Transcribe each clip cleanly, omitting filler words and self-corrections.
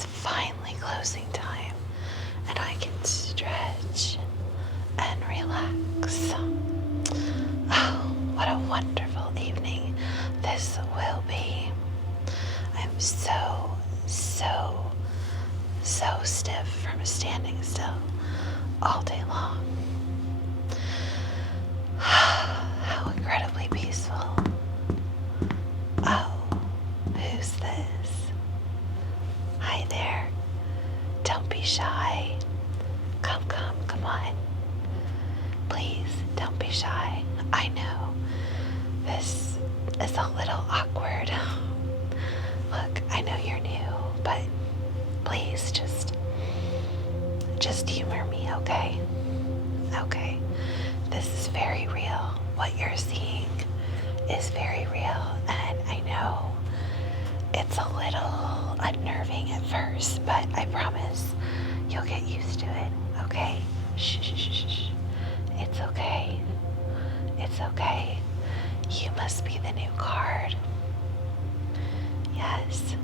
it's finally closing time and I can stretch and relax. Oh, what a wonderful evening this will be. I'm so stiff from standing still all day long. How incredibly peaceful. Oh, who's this? Hi there. Don't be shy. Come on. Please, don't be shy. I know this is a little awkward. Look, I know you're new, but please just humor me, okay? Okay. This is very real. What you're seeing is very real, and I know it's a little unnerving at first, but I promise you'll get used to it, okay? Shh. It's okay. It's okay. You must be the new card. Yes.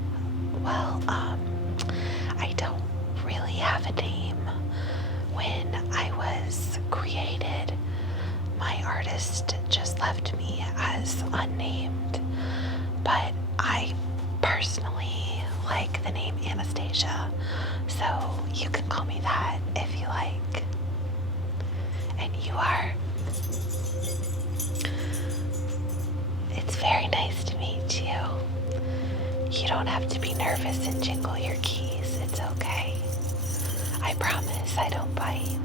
Well, I don't really have a name. When I was created, my artist just left me as unnamed, but I personally like the name Anastasia, so you can call me that if you like. And you are. It's very nice to meet you. You don't have to be nervous and jingle your keys. It's okay. I promise I don't bite.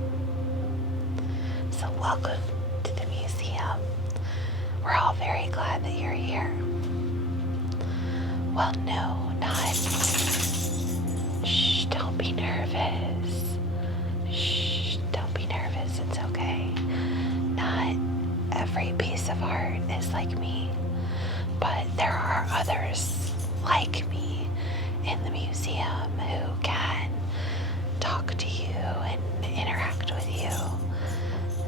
So welcome to the museum. We're all very glad that you're here. Well, no, not. Shh, don't be nervous. Shh, don't be nervous. It's okay. Not every piece of art is like me, but there are others like me in the museum who can talk to you and interact with you.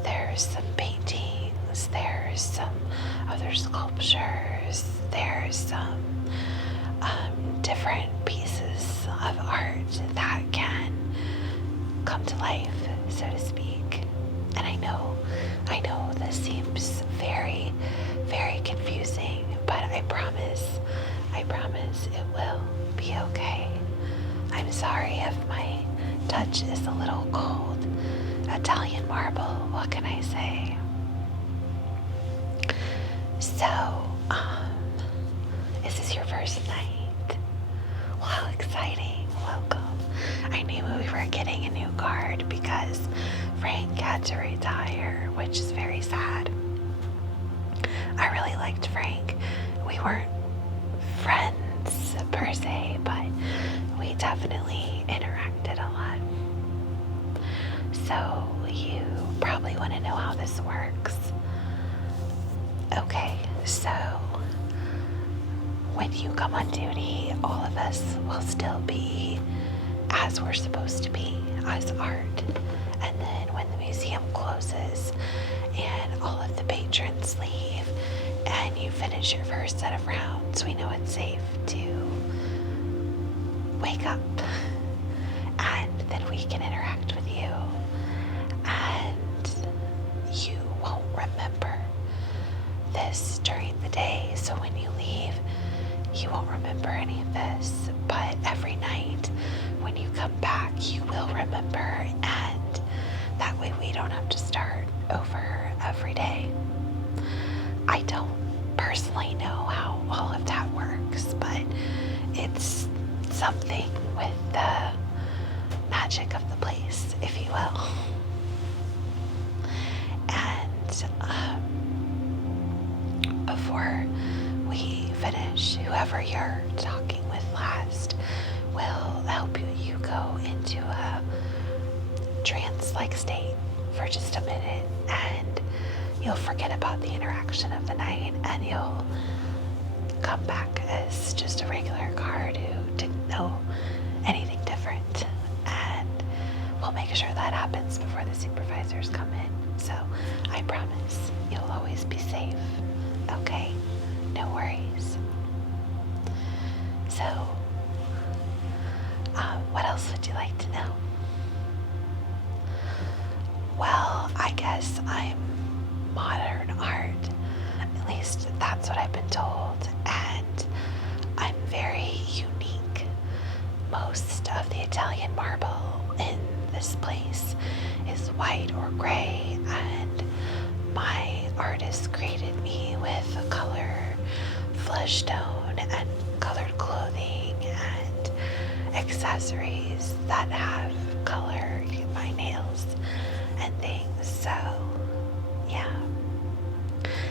There's some paintings, there's some other sculptures, there's some different pieces of art that can come to life, so to speak. And I know this seems very, very confusing, but I promise it will be okay. I'm sorry if my touch is a little cold. Italian marble, what can I say? So, is this your first night? Well, how exciting. Welcome. I knew we were getting a new guard because Frank had to retire, which is very sad. I really liked Frank. We weren't friends per se, but we definitely interacted a lot. So you probably want to know how this works. Okay, so when you come on duty, all of us will still be as we're supposed to be, as art. And then when the museum closes and all of the patrons leave and you finish your first set of rounds, we know it's safe to wake up and then we can interact with you. And you won't remember this during the day, so when you leave, you won't remember any of this. But every night when you come back, you will remember, and that way we don't have to start over every day. I don't personally know how all of that works, but it's something with the magic of the place, if you will. And before we finish, whoever you're talking with last will help you go into a trance-like state for just a minute, and you'll forget about the interaction of the night, and you'll come back as just a regular guard who didn't know anything different. And we'll make sure that happens before the supervisors come in. So I promise you'll always be safe. Okay? No worries. So, else would you like to know? Well, I guess I'm modern art. At least that's what I've been told. And I'm very unique. Most of the Italian marble in this place is white or gray, and my artist created me with a color flesh tone and colored clothing and accessories that have color, my nails and things. So yeah,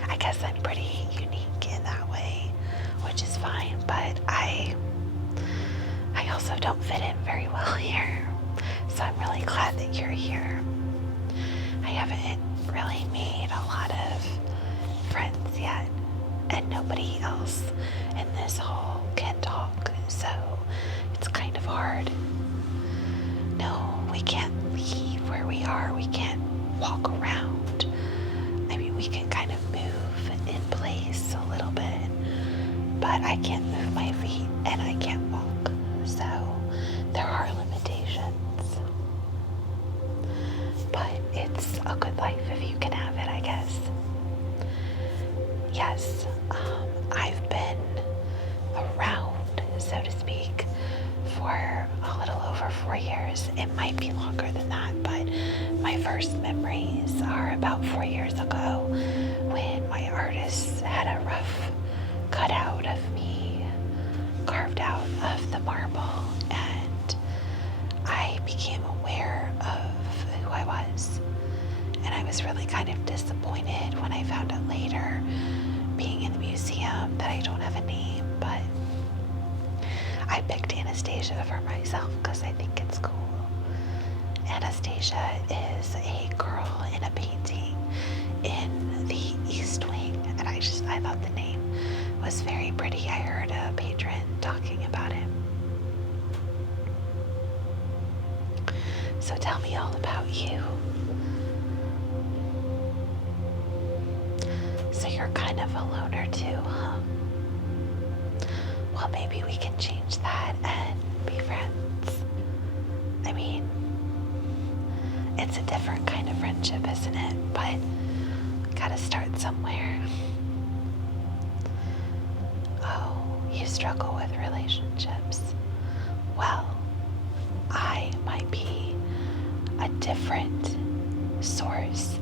I guess I'm pretty unique in that way, which is fine, but I also don't fit in very well here. So I'm really glad that you're here. I haven't really made a lot of friends yet, and nobody else in this hall can talk, so it's kind of hard. No, we can't leave where we are. We can't walk around. I mean, we can kind of move in place a little bit, but I can't move my feet and I can't walk. So there are limitations. But it's a good life if you can have it, I guess. Yes, I've been around, so to speak, for a little over 4 years. It might be longer than that, but my first memories are about 4 years ago when my artist had a rough cutout of me carved out of the marble, and I became aware of who I was. And I was really kind of disappointed when I found out later, being in the museum, that I don't have a name, but I picked Anastasia for myself because I think it's cool. Anastasia is a girl in a painting in the East Wing, and I thought the name was very pretty. I heard a patron talking about it. So tell me all about you. So you're kind of a loner too, huh? Well, maybe we can change that and be friends. I mean, it's a different kind of friendship, isn't it? But we gotta start somewhere. Oh, you struggle with relationships. Well, I might be a different source,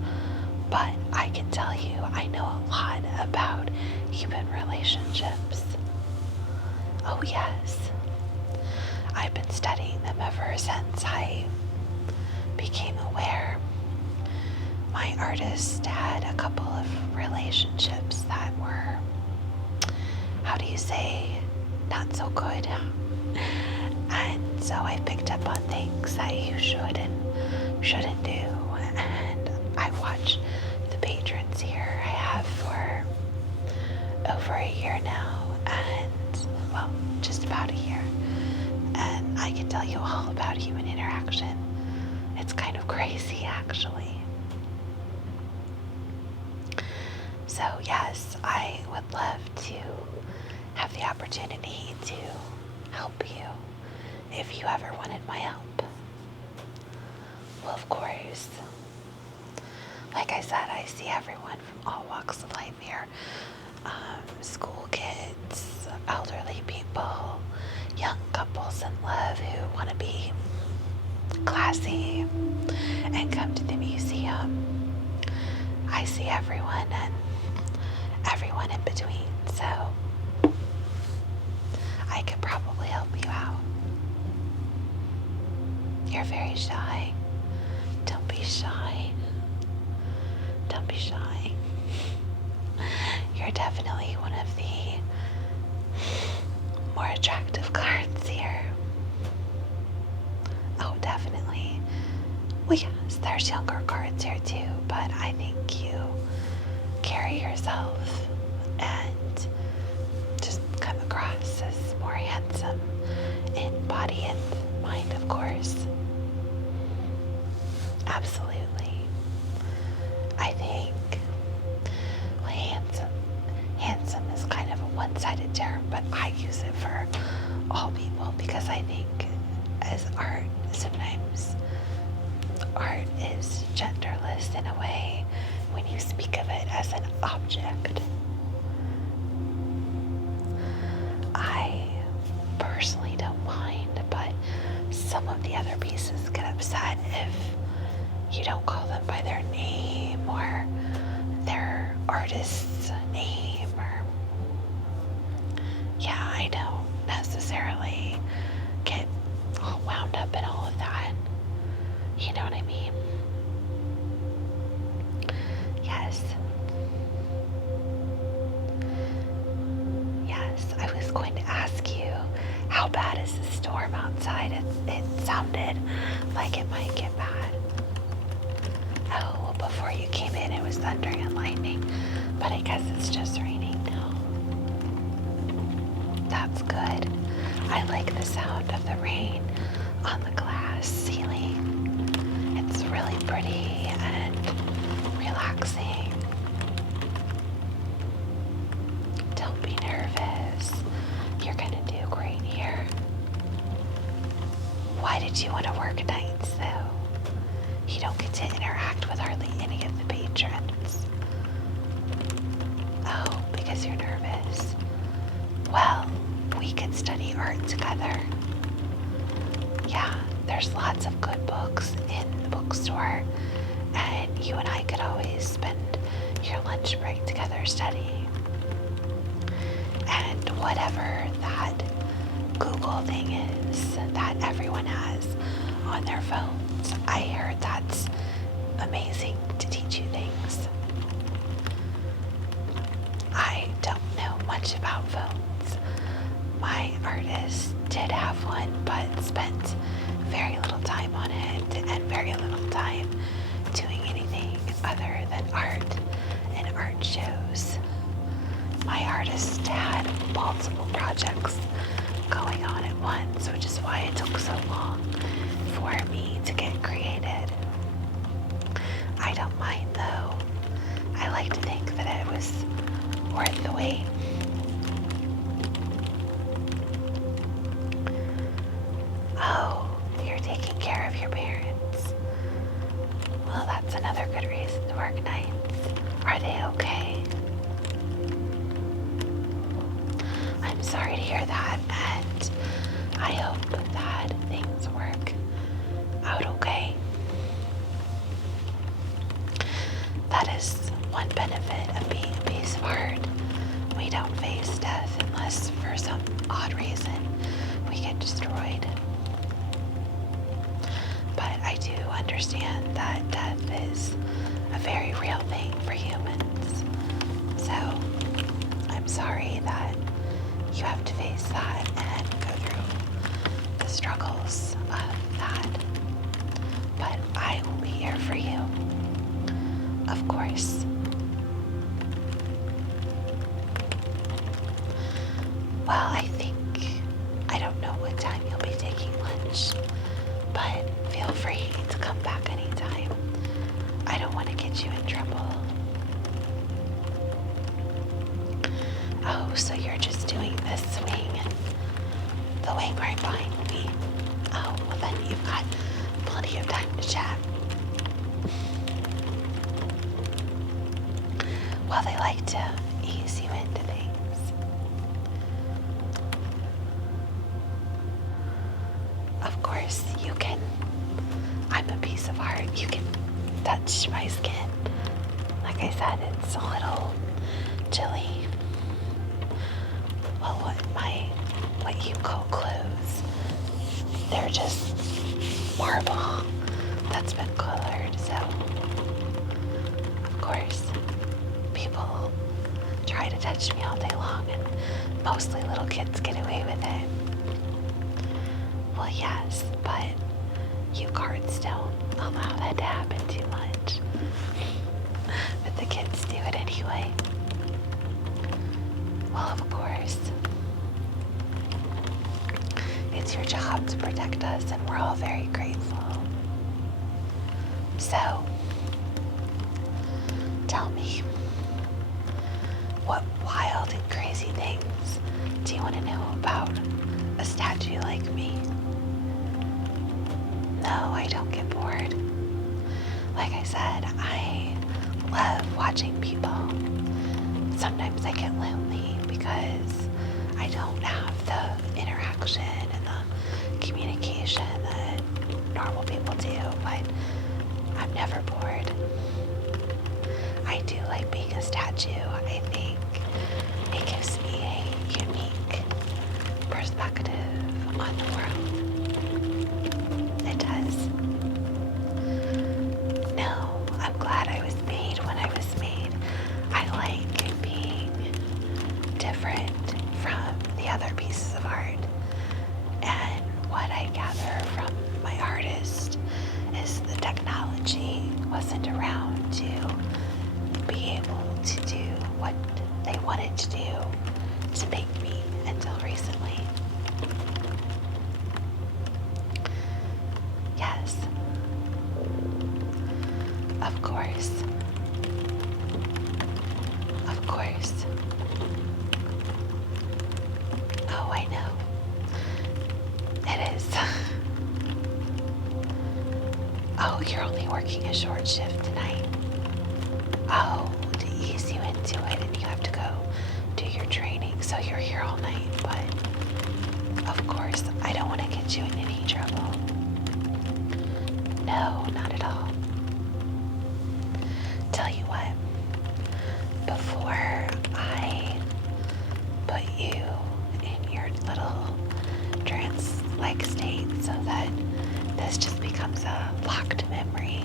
but I can tell you I know a lot about human relationships. Oh yes, I've been studying them ever since I became aware. My artist had a couple of relationships that were, how do you say, not so good. And so I picked up on things that you should and shouldn't do. And I watch the patrons here I have for over a year now, and well, just about a year. And I can tell you all about human interaction. It's kind of crazy, actually. So yes, I would love to have the opportunity to help you if you ever wanted my help. Well, of course, like I said, I see everyone from all walks of life here. School kids, elderly people, young couples in love who want to be classy and come to the museum. I see everyone and everyone in between, so I could probably help you out. You're very shy. Don't be shy. Don't be shy. You're definitely one of the more attractive cards here. Oh, definitely. Well, yes, there's younger cards here too, but I think you carry yourself and just come across as more handsome in body and mind, of course. Absolutely. I think, well, handsome is kind of a one-sided term, but I use it for all people because I think as art, sometimes art is genderless in a way when you speak of it as an object. I personally don't mind, but some of the other pieces get upset if you don't call them by their name or their artist's name, or yeah, I don't necessarily get all wound up in all of that. You know what I mean? Yes. Yes, I was going to ask you, how bad is the storm outside? It sounded like it might get bad. Oh, well, before you came in, it was thundering and lightning, but I guess it's just raining now. That's good. I like the sound of the rain on the glass ceiling. It's really pretty and relaxing. Don't be nervous. You're gonna do great here. Why did you want to work nights, though? You don't get to interact with hardly any of the patrons. Oh, because you're nervous. Well, we could study art together. Yeah, there's lots of good books in the bookstore, and you and I could always spend your lunch break together studying. And whatever that Google thing is that everyone has on their phones, I heard that's amazing to teach you things. I don't know much about phones. My artist did have one, but spent very little time on it and very little time doing anything other than art and art shows. My artist had multiple projects going on at once, which is why it took so long for me to get created. I don't mind, though. I like to think that it was worth the wait. Oh, you're taking care of your parents. Well, that's another good reason to work nights. Are they okay? I'm sorry to hear that, and I hope that things work out okay. That is one benefit of being a piece of art. We don't face death unless for some odd reason we get destroyed. But I do understand that death is a very real thing for humans. So I'm sorry that you have to face that and go through the struggles of that. But I will be here for you, of course. Well, I don't know what time you'll be taking lunch, but feel free to come back anytime. I don't want to get you in trouble. Oh, so you're just doing this swing and the wing right behind me. Oh, well then you've got plenty of time to chat. Well, they like to ease you into things. Of course, you can. I'm a piece of art. You can touch my skin. Like I said, it's a little chilly. Well, what you call clothes, they're just marble that's been colored, so of course people try to touch me all day long, and mostly little kids get away with it. Well, yes, but you cards don't allow that to happen too much. But the kids do it anyway. Well, of course. It's your job to protect us, and we're all very grateful. So, tell me, what wild and crazy things do you want to know about a statue like me? No, I don't get bored. Like I said, I love watching people. Sometimes I get lonely because I don't have the interaction and the communication that normal people do, but I'm never bored. I do like being a statue. I think it gives me a unique perspective on the world. It does. No, I'm glad I was made when I was made. I like being different from the other pieces of art. And what I gather from my artist is the technology wasn't around to be able to do what they wanted to do to make me until recently. Yes. Of course. Of course. Oh, I know. It is. Oh, you're only working a short shift tonight. Oh, to ease you into it, and you have to go do your training, so you're here all night. But of course, I don't want to get you in any trouble. No, not at all. Tell you what, before I put you in your little trance-like state so that this just becomes a locked memory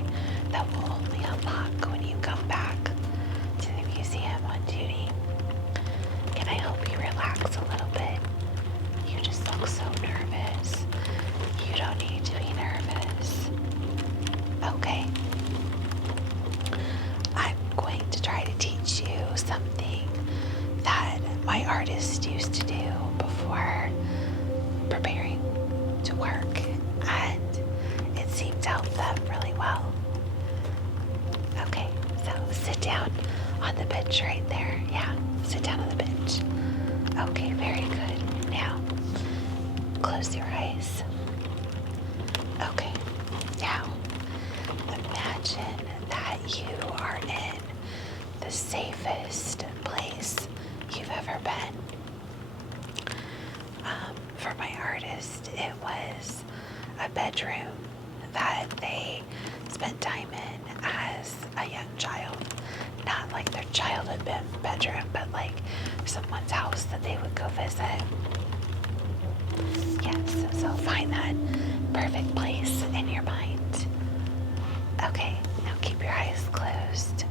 that will only unlock when you come back to the museum on duty, can I help you relax a little bit? You just look so nervous. You don't need to be nervous. Okay. I'm going to try to teach you something that my artist used to do before preparing to work, and it seemed to help them really well. Okay, so sit down on the bench right there. Yeah, sit down on the bench. Okay, very good. Now, close your eyes. Okay, now, imagine that you are in the safest place you've ever been. For my artist, it was a bedroom that they spent time in as a young child. Not like their childhood bedroom, but like someone's house that they would go visit. Yes, so find that perfect place in your mind. Okay, now keep your eyes closed.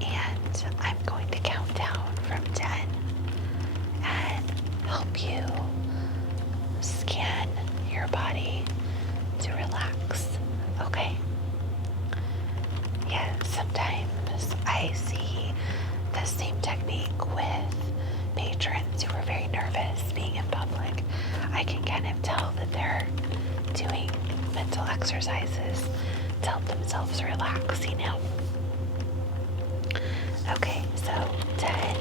And I'm going to count down from 10 and help you scan your body to relax. Okay? Yeah, sometimes I see the same technique with patrons who are very nervous being in public. I can kind of tell that they're doing mental exercises to help themselves relax, you know? Okay, so 10.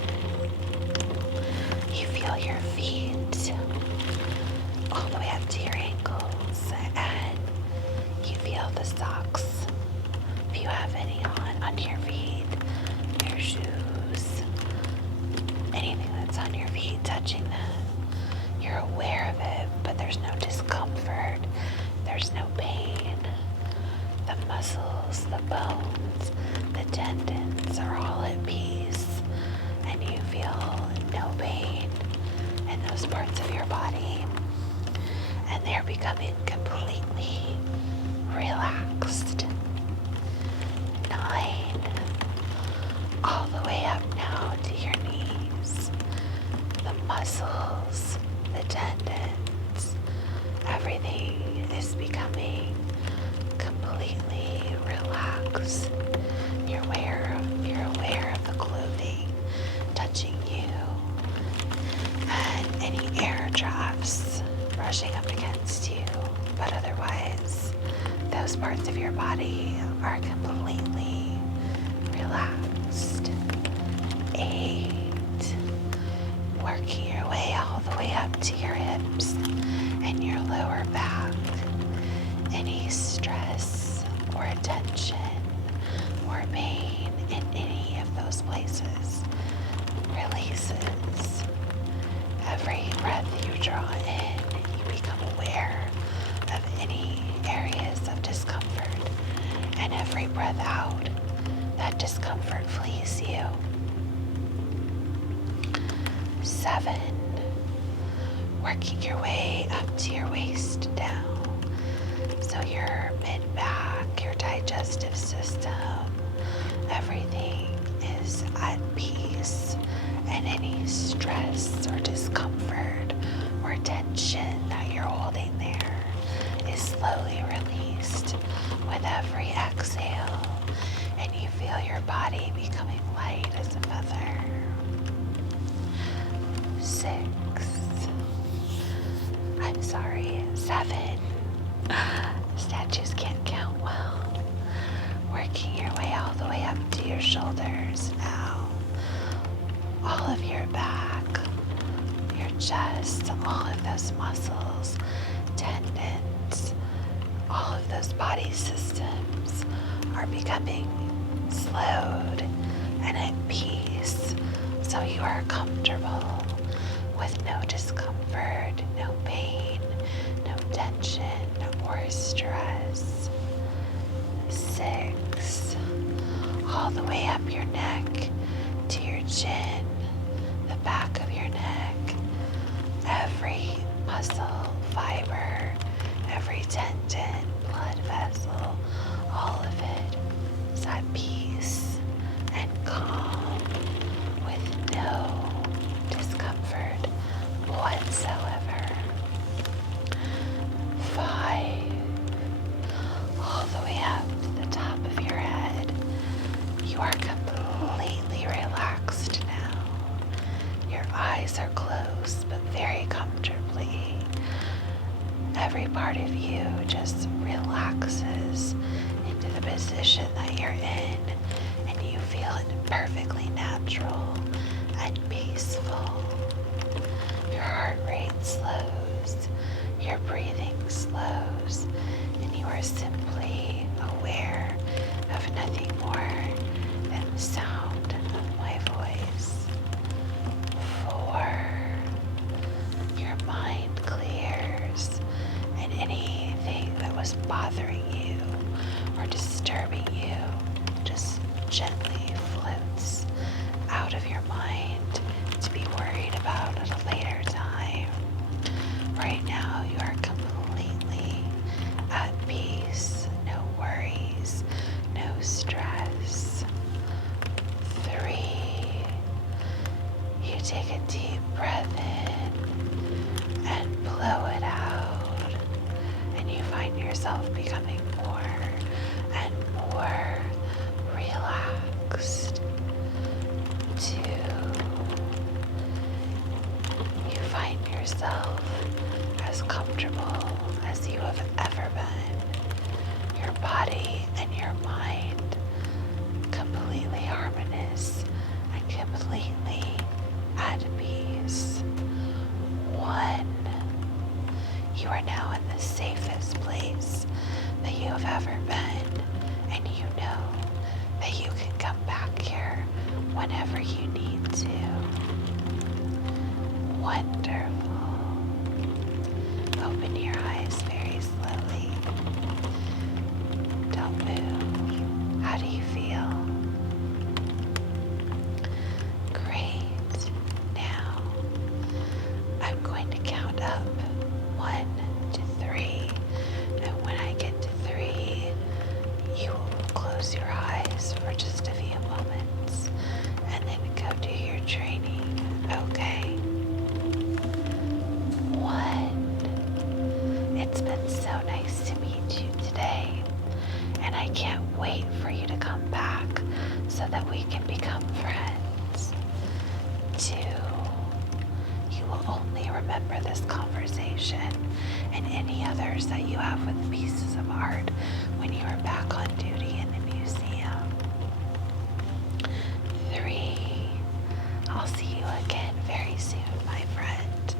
You feel your feet all the way up to your ankles, and you feel the socks, if you have any on your feet, your shoes, anything that's on your feet touching them. You're aware of it, but there's no discomfort, there's no pain. The muscles, the bones, the tendons are all at peace, and you feel no pain in those parts of your body, and they're becoming completely relaxed. 9, all the way up now to your knees. The muscles, the tendons, everything is becoming completely relaxed. You're aware of the clothing touching you, and any air drafts brushing up against you, but otherwise, those parts of your body are completely relaxed. 8, working your way all the way up to your hips and your lower back. any stress or tension or pain in any of those places releases. Every breath you draw in, you become aware of any areas of discomfort, and every breath out, that discomfort flees you. 7, working your way up to your waist down. So your mid-back, your digestive system, everything is at peace, and any stress or discomfort or tension that you're holding there is slowly released with every exhale, and you feel your body becoming light as a feather. 7. Statues can't count well. Working your way all the way up to your shoulders now. All of your back, your chest, all of those muscles, tendons, all of those body systems are becoming slowed and at peace, so you are comfortable with no discomfort, no pain, no tension or stress. 6, all the way up your neck to your chin, the back of your neck, every muscle, fiber, every tendon, blood vessel, all of it is at peace and calm with no discomfort whatsoever. 5, all the way up to the top of your head. You are completely relaxed now. Your eyes are closed, but very comfortably. Every part of you just relaxes into the position that you're in, and you feel it perfectly natural and peaceful. Your heart rate slows, your breathing slows, and you are simply aware of nothing more than the sound of my voice. 4, your mind clears, and anything that was bothering you or disturbing you just gently floats out of your mind to be worried about at a later time. Right now, you are completely at peace, no worries, no stress. 3, you take a deep breath in and blow it out, and you find yourself becoming more and more relaxed. 2, you find yourself as comfortable as you have ever been. Your body and your mind completely harmonious and completely at peace. 1, you are now in the safest place that you have ever been, and you know that you can come back here whenever you need to. Wonderful. Open your eyes very slowly. Don't move. How do you feel? Great. Now, I'm going to count up 1 to 3. And when I get to 3, you will close your eyes for just a few moments and then go do your training. Okay? 1. It's been so nice to meet you today, and I can't wait for you to come back so that we can become friends. 2, you will only remember this conversation and any others that you have with pieces of art when you are back on duty in the museum. 3, I'll see you again very soon, my friend.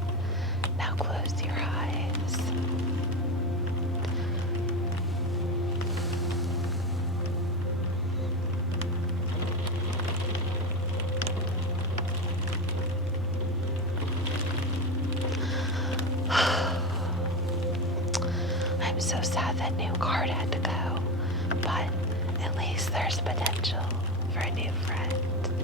Now close your eyes. so sad that new card had to go, but at least there's potential for a new friend.